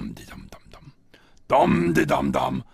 Dum de dum dum dum. Dum de dum dum.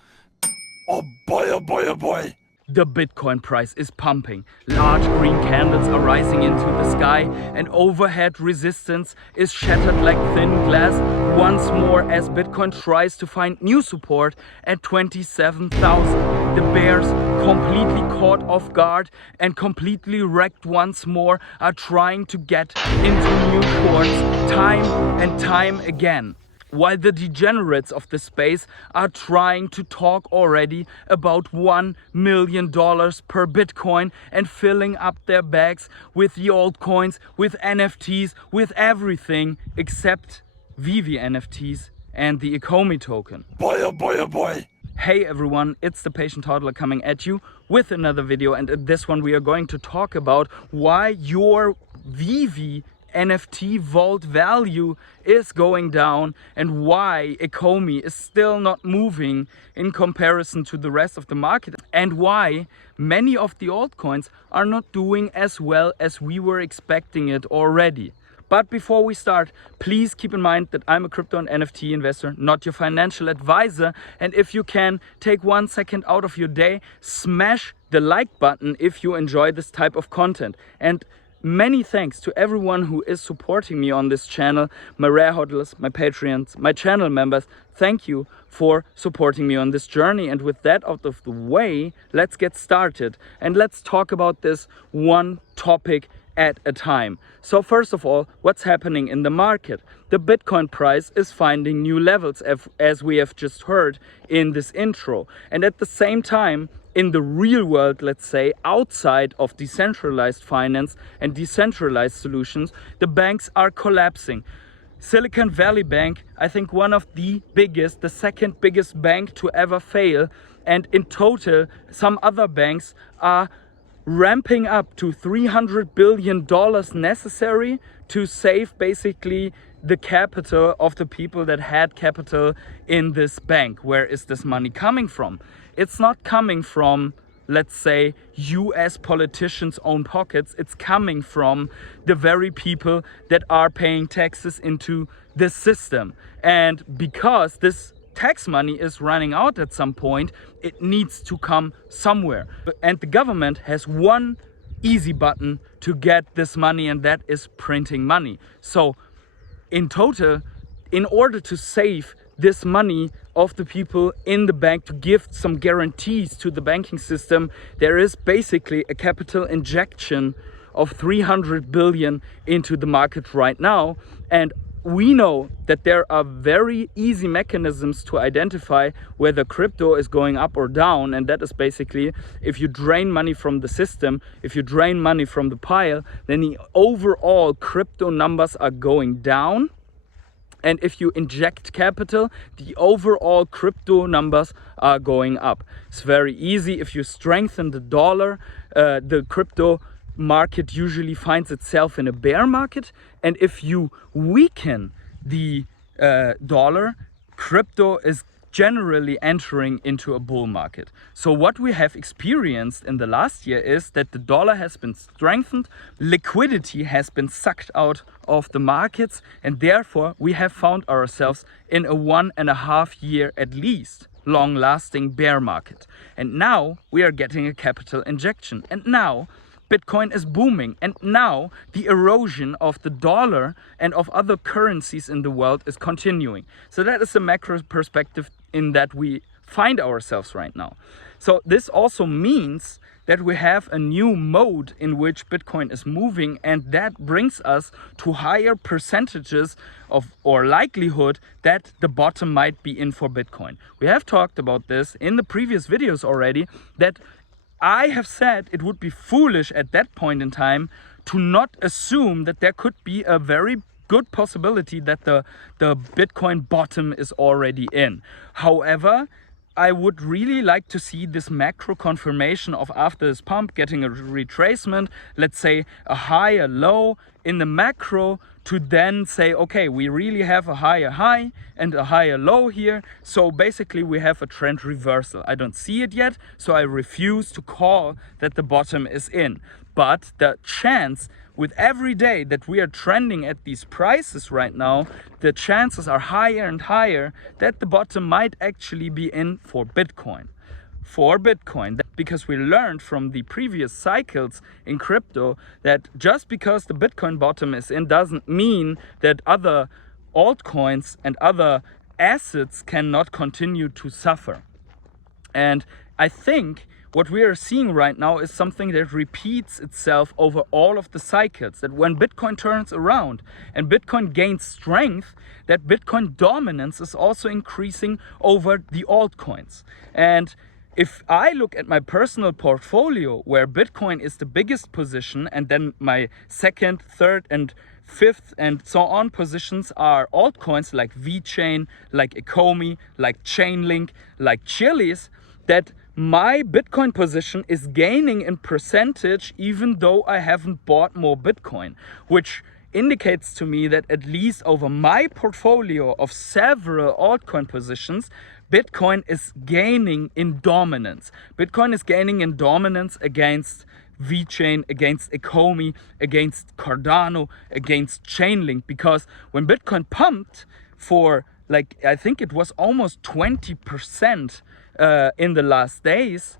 Oh boy, oh boy, oh boy. The Bitcoin price is pumping. Large green candles are rising into the sky, and overhead resistance is shattered like thin glass once more as Bitcoin tries to find new support at 27,000. The bears, completely caught off guard and completely wrecked once more, are trying to get into new shorts time and time again, while the degenerates of the space are trying to talk already about $1 million per Bitcoin and filling up their bags with the altcoins, with NFTs, with everything except Veve NFTs and the Ecomi token. Boy, oh boy, oh boy. Hey everyone, it's the Patient Toddler coming at you with another video, and in this one we are going to talk about why your Veve NFT vault value is going down and why Ecomi is still not moving in comparison to the rest of the market, and why many of the altcoins are not doing as well as we were expecting it already. But before we start, please keep in mind that I'm a crypto and NFT investor, not your financial advisor. And if you can, take 1 second out of your day, smash the like button if you enjoy this type of content. And many thanks to everyone who is supporting me on this channel, my rare hodlers, my Patreons, my channel members. Thank you for supporting me on this journey. And with that out of the way, let's get started and let's talk about this one topic at a time. So first of all, what's happening in the market? The Bitcoin price is finding new levels, as we have just heard in this intro. And at the same time, in the real world, let's say, outside of decentralized finance and decentralized solutions, the banks are collapsing. Silicon Valley Bank, I think one of the biggest, the second biggest bank to ever fail. And in total, some other banks are ramping up to $300 billion necessary to save basically the capital of the people that had capital in this bank. Where is this money coming from? It's not coming from, let's say, US politicians' own pockets. It's coming from the very people that are paying taxes into this system. And because this tax money is running out at some point, it needs to come somewhere. And the government has one easy button to get this money, and that is printing money. So in total, in order to save this money of the people in the bank, to give some guarantees to the banking system, there is basically a capital injection of 300 billion into the market right now. And we know that there are very easy mechanisms to identify whether crypto is going up or down, and that is basically if you drain money from the system, if you drain money from the pile, then the overall crypto numbers are going down. And if you inject capital, the overall crypto numbers are going up. It's very easy. If you strengthen the dollar, the crypto market usually finds itself in a bear market. And if you weaken the dollar, crypto is generally entering into a bull market. So what we have experienced in the last year is that the dollar has been strengthened, liquidity has been sucked out of the markets, and therefore we have found ourselves in a 1.5 year at least long-lasting bear market. And now we are getting a capital injection, and now Bitcoin is booming, and now the erosion of the dollar and of other currencies in the world is continuing. So that is the macro perspective in that we find ourselves right now. So this also means that we have a new mode in which Bitcoin is moving, and that brings us to higher percentages of, or likelihood that the bottom might be in for Bitcoin. We have talked about this in the previous videos already, that I have said it would be foolish at that point in time to not assume that there could be a very good possibility that the Bitcoin bottom is already in. However, I would really like to see this macro confirmation of, after this pump, getting a retracement, let's say a higher low in the macro, to then say, okay, we really have a higher high and a higher low here. So basically we have a trend reversal. I don't see it yet, so I refuse to call that the bottom is in. But the chance with every day that we are trending at these prices right now, the chances are higher and higher that the bottom might actually be in for Bitcoin. Because we learned from the previous cycles in crypto that just because the Bitcoin bottom is in doesn't mean that other altcoins and other assets cannot continue to suffer. And I think what we are seeing right now is something that repeats itself over all of the cycles, that when Bitcoin turns around and Bitcoin gains strength, that Bitcoin dominance is also increasing over the altcoins. And if I look at my personal portfolio, where Bitcoin is the biggest position, and then my second, third, and fifth, and so on positions are altcoins like VeChain, like Ecomi, like Chainlink, like Chiliz, that my Bitcoin position is gaining in percentage even though I haven't bought more Bitcoin, which indicates to me that at least over my portfolio of several altcoin positions, Bitcoin is gaining in dominance. Bitcoin is gaining in dominance against VeChain, against Ecomi, against Cardano, against Chainlink, because when Bitcoin pumped for, like, I think it was almost 20% in the last days,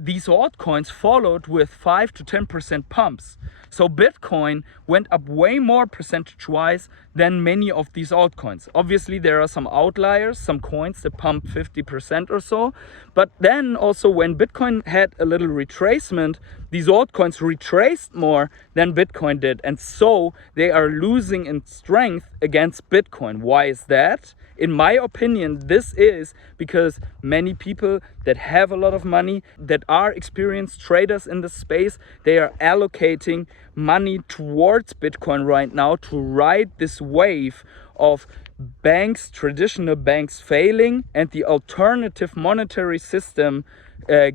these altcoins followed with 5 to 10% pumps. So Bitcoin went up way more percentage-wise than many of these altcoins. Obviously, there are some outliers, some coins that pump 50% or so. But then also when Bitcoin had a little retracement, these altcoins retraced more than Bitcoin did. And so they are losing in strength against Bitcoin. Why is that? In my opinion, this is because many people that have a lot of money, that are experienced traders in the space, they are allocating money towards Bitcoin right now to ride this wave of banks, traditional banks failing, and the alternative monetary system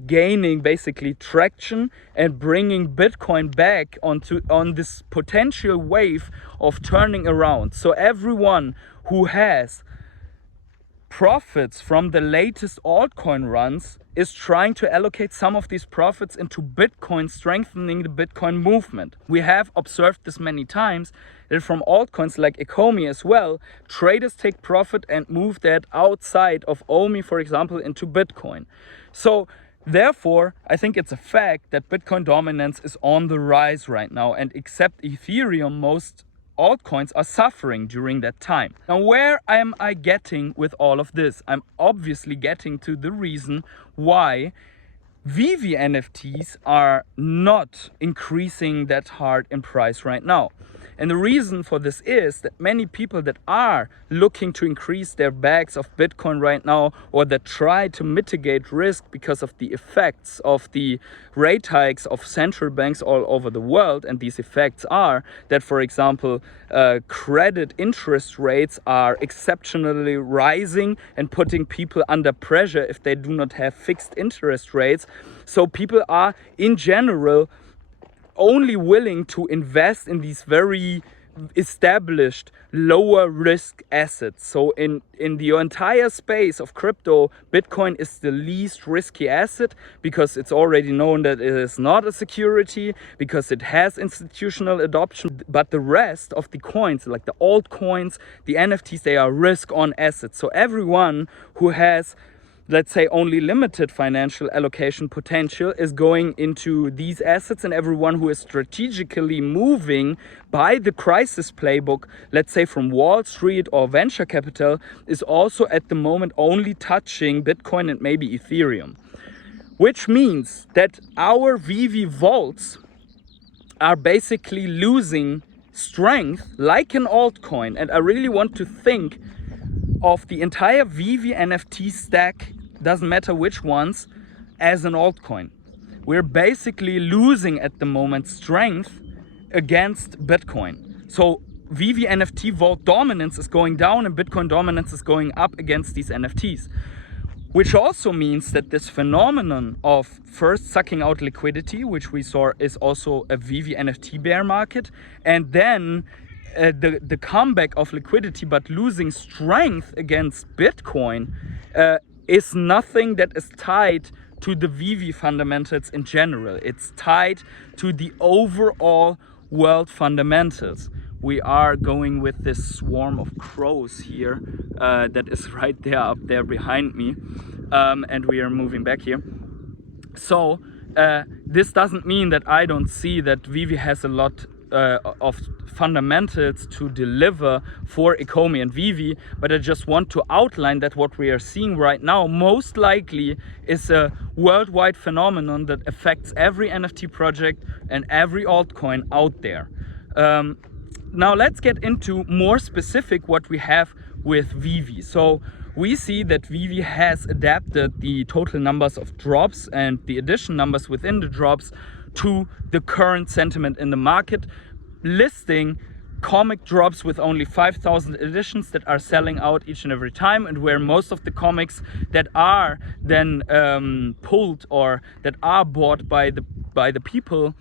gaining basically traction and bringing Bitcoin back on this potential wave of turning around. So everyone who has profits from the latest altcoin runs is trying to allocate some of these profits into Bitcoin, strengthening the Bitcoin movement. We have observed this many times, that from altcoins like Ecomi as well, traders take profit and move that outside of OMI, for example, into Bitcoin. So therefore, I think it's a fact that Bitcoin dominance is on the rise right now, and except Ethereum, most altcoins are suffering during that time. Now, where am I getting with all of this? I'm obviously getting to the reason why Veve NFTs are not increasing that hard in price right now. And the reason for this is that many people that are looking to increase their bags of Bitcoin right now, or that try to mitigate risk because of the effects of the rate hikes of central banks all over the world, and these effects are that, for example, credit interest rates are exceptionally rising and putting people under pressure if they do not have fixed interest rates. So people are in general only willing to invest in these very established lower risk assets. So in the entire space of crypto, Bitcoin is the least risky asset, because it's already known that it is not a security, because it has institutional adoption. But the rest of the coins, like the altcoins, the NFTs, they are risk on assets. So everyone who has, let's say, only limited financial allocation potential is going into these assets, and everyone who is strategically moving by the crisis playbook, let's say from Wall Street or venture capital, is also at the moment only touching Bitcoin and maybe Ethereum. Which means that our Veve vaults are basically losing strength like an altcoin. And I really want to think of the entire Veve NFT stack, doesn't matter which ones, as an altcoin. We're basically losing at the moment strength against Bitcoin. So Veve NFT vault dominance is going down and Bitcoin dominance is going up against these NFTs. Which also means that this phenomenon of first sucking out liquidity, which we saw is also a Veve NFT bear market, and then the comeback of liquidity but losing strength against Bitcoin is nothing that is tied to the Veve fundamentals in general. It's tied to the overall world fundamentals. We are going with this swarm of crows here that is right there up there behind me, and we are moving back here. So this doesn't mean that I don't see that Veve has a lot of fundamentals to deliver for Ecomi and Veve, but I just want to outline that what we are seeing right now most likely is a worldwide phenomenon that affects every NFT project and every altcoin out there. Now let's get into more specific what we have with Veve. So we see that Veve has adapted the total numbers of drops and the addition numbers within the drops to the current sentiment in the market, listing comic drops with only 5,000 editions that are selling out each and every time, and where most of the comics that are then pulled or that are bought by the people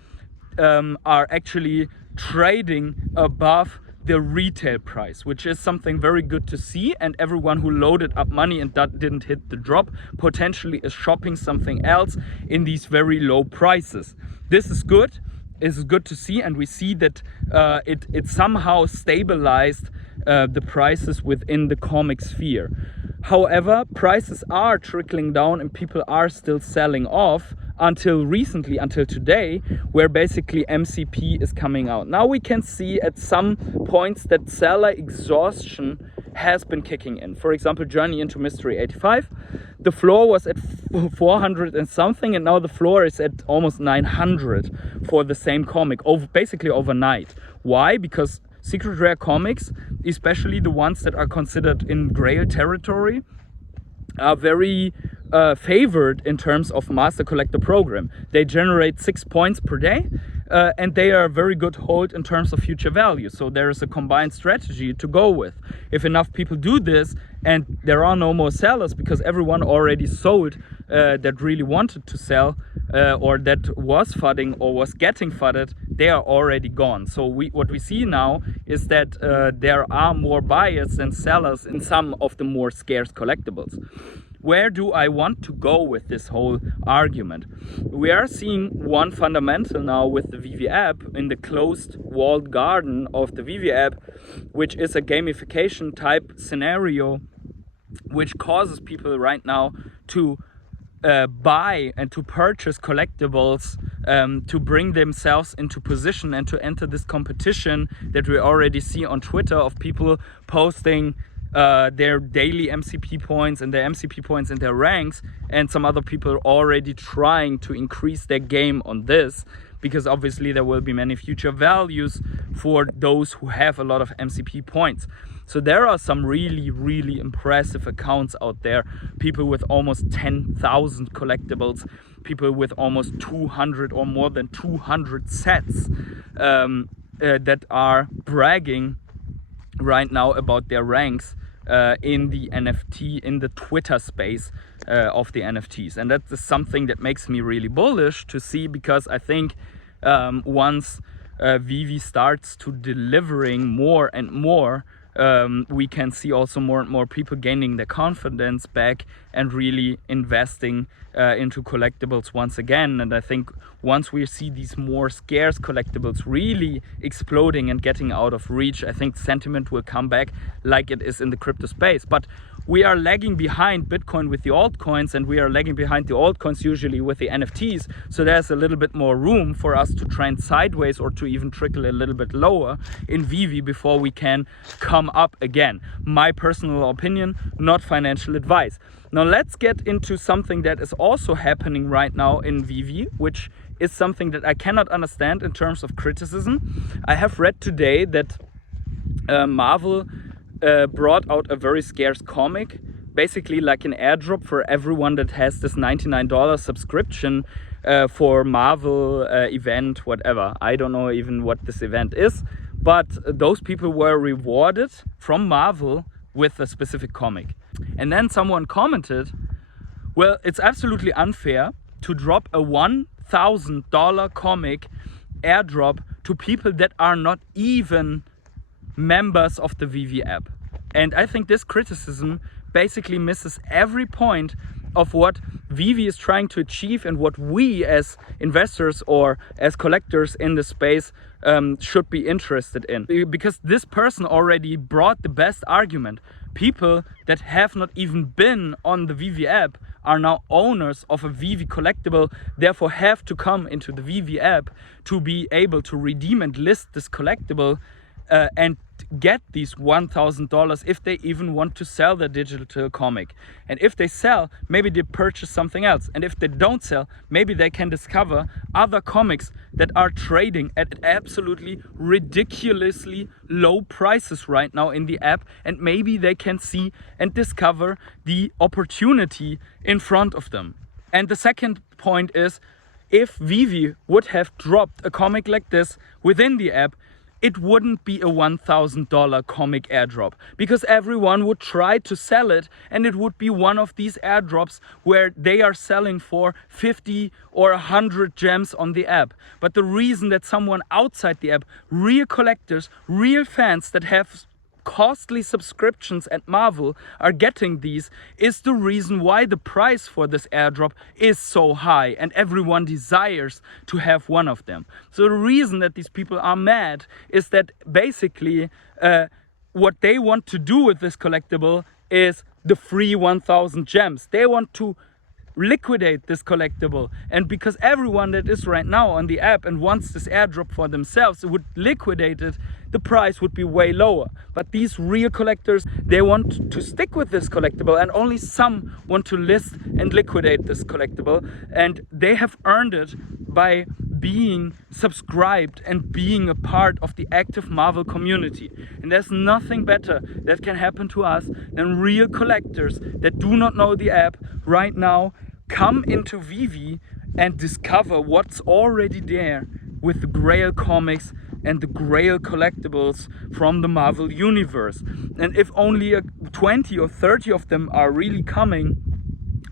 are actually trading above the retail price, which is something very good to see. And everyone who loaded up money and that didn't hit the drop potentially is shopping something else in these very low prices. This is good. It's good to see, and we see that it somehow stabilized the prices within the comic sphere. However, prices are trickling down and people are still selling off until recently, until today, where basically MCP is coming out. Now we can see at some points that seller exhaustion has been kicking in. For example, Journey into Mystery 85. The floor was at 400 and something, and now the floor is at almost 900 for the same comic, basically overnight. Why? Because secret rare comics, especially the ones that are considered in Grail territory, are very favored in terms of master collector program. They generate 6 points per day, and they are a very good hold in terms of future value. So there is a combined strategy to go with. If enough people do this and there are no more sellers because everyone already sold that really wanted to sell or that was fudding or was getting fudded, they are already gone. So what we see now is that there are more buyers than sellers in some of the more scarce collectibles. Where do I want to go with this whole argument? We are seeing one fundamental now with the Veve app in the closed walled garden of the Veve app, which is a gamification type scenario which causes people right now to buy and to purchase collectibles to bring themselves into position and to enter this competition that we already see on Twitter of people posting their daily MCP points and their MCP points and their ranks, and some other people already trying to increase their game on this, because obviously there will be many future values for those who have a lot of MCP points. So there are some really impressive accounts out there, people with almost 10,000 collectibles, people with almost 200 or more than 200 sets that are bragging right now about their ranks in the NFT, in the Twitter space of the NFTs. And that is something that makes me really bullish to see, because I think once Veve starts to delivering more and more, we can see also more and more people gaining their confidence back and really investing into collectibles once again. And I think once we see these more scarce collectibles really exploding and getting out of reach, I think sentiment will come back like it is in the crypto space. But we are lagging behind Bitcoin with the altcoins, and we are lagging behind the altcoins usually with the NFTs. So there's a little bit more room for us to trend sideways or to even trickle a little bit lower in Veve before we can come up again. My personal opinion, not financial advice. Now let's get into something that is also happening right now in Veve, which is something that I cannot understand in terms of criticism. I have read today that Marvel brought out a very scarce comic, basically like an airdrop for everyone that has this $99 subscription for Marvel event, whatever. I don't know even what this event is, but those people were rewarded from Marvel with a specific comic. And then someone commented, well, it's absolutely unfair to drop a $1,000 comic airdrop to people that are not even members of the Veve app. And I think this criticism basically misses every point of what Veve is trying to achieve and what we as investors or as collectors in the space should be interested in. Because this person already brought the best argument. People that have not even been on the Veve app are now owners of a Veve collectible, therefore have to come into the Veve app to be able to redeem and list this collectible and get these $1,000 if they even want to sell their digital comic. And if they sell, maybe they purchase something else. And if they don't sell, maybe they can discover other comics that are trading at absolutely ridiculously low prices right now in the app, and maybe they can see and discover the opportunity in front of them. And the second point is, if Veve would have dropped a comic like this within the app, it wouldn't be a $1,000 comic airdrop, because everyone would try to sell it, and it would be one of these airdrops where they are selling for 50 or 100 gems on the app. But the reason that someone outside the app, real collectors, real fans that have costly subscriptions at Marvel are getting these, is the reason why the price for this airdrop is so high and everyone desires to have one of them. So the reason that these people are mad is that basically what they want to do with this collectible is the free 1,000 gems. They want to liquidate this collectible, and because everyone that is right now on the app and wants this airdrop for themselves would liquidate it, the price would be way lower. But these real collectors, they want to stick with this collectible, and only some want to list and liquidate this collectible, and they have earned it by being subscribed and being a part of the active Marvel community. And there's nothing better that can happen to us than real collectors that do not know the app right now come into Veve and discover what's already there with the Grail comics and the Grail collectibles from the Marvel universe. And if only 20 or 30 of them are really coming,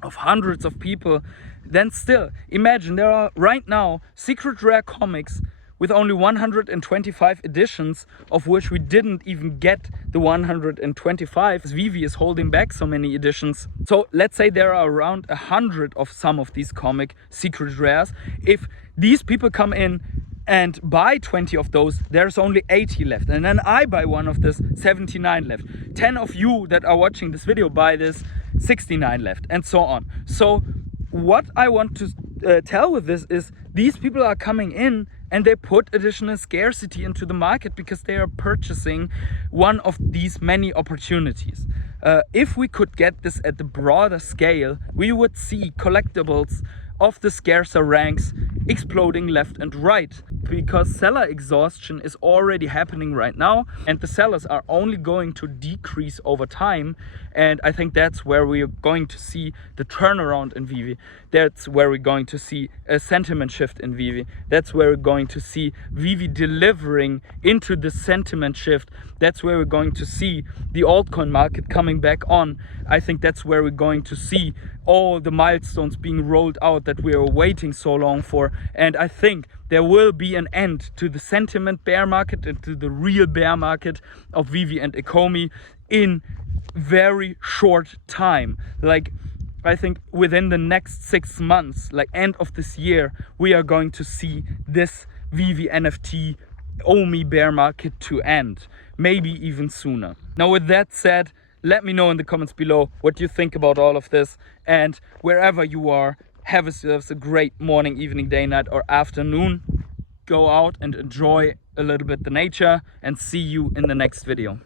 of hundreds of people, then still, imagine there are right now secret rare comics with only 125 editions, of which we didn't even get the 125. Veve is holding back so many editions. So let's say there are around 100 of some of these comic secret rares. If these people come in and buy 20 of those, there's only 80 left. And then I buy one of this, 79 left. 10 of you that are watching this video buy this, 69 left, and so on. So what I want to tell with this is, these people are coming in and they put additional scarcity into the market because they are purchasing one of these many opportunities. If we could get this at the broader scale, we would see collectibles of the scarcer ranks exploding left and right, because seller exhaustion is already happening right now, and the sellers are only going to decrease over time. And I think that's where we are going to see the turnaround in Veve. That's where we're going to see a sentiment shift in Veve. That's where we're going to see Veve delivering into the sentiment shift. That's where we're going to see the altcoin market coming back on. I think that's where we're going to see all the milestones being rolled out that we are waiting so long for. And I think there will be an end to the sentiment bear market and to the real bear market of Veve and Ecomi in very short time. Like, I think within the next 6 months, like end of this year, we are going to see this Veve NFT Omi bear market to end, maybe even sooner. Now, with that said, let me know in the comments below what you think about all of this, and wherever you are, have yourselves a great morning, evening, day, night, or afternoon. Go out and enjoy a little bit the nature, and see you in the next video.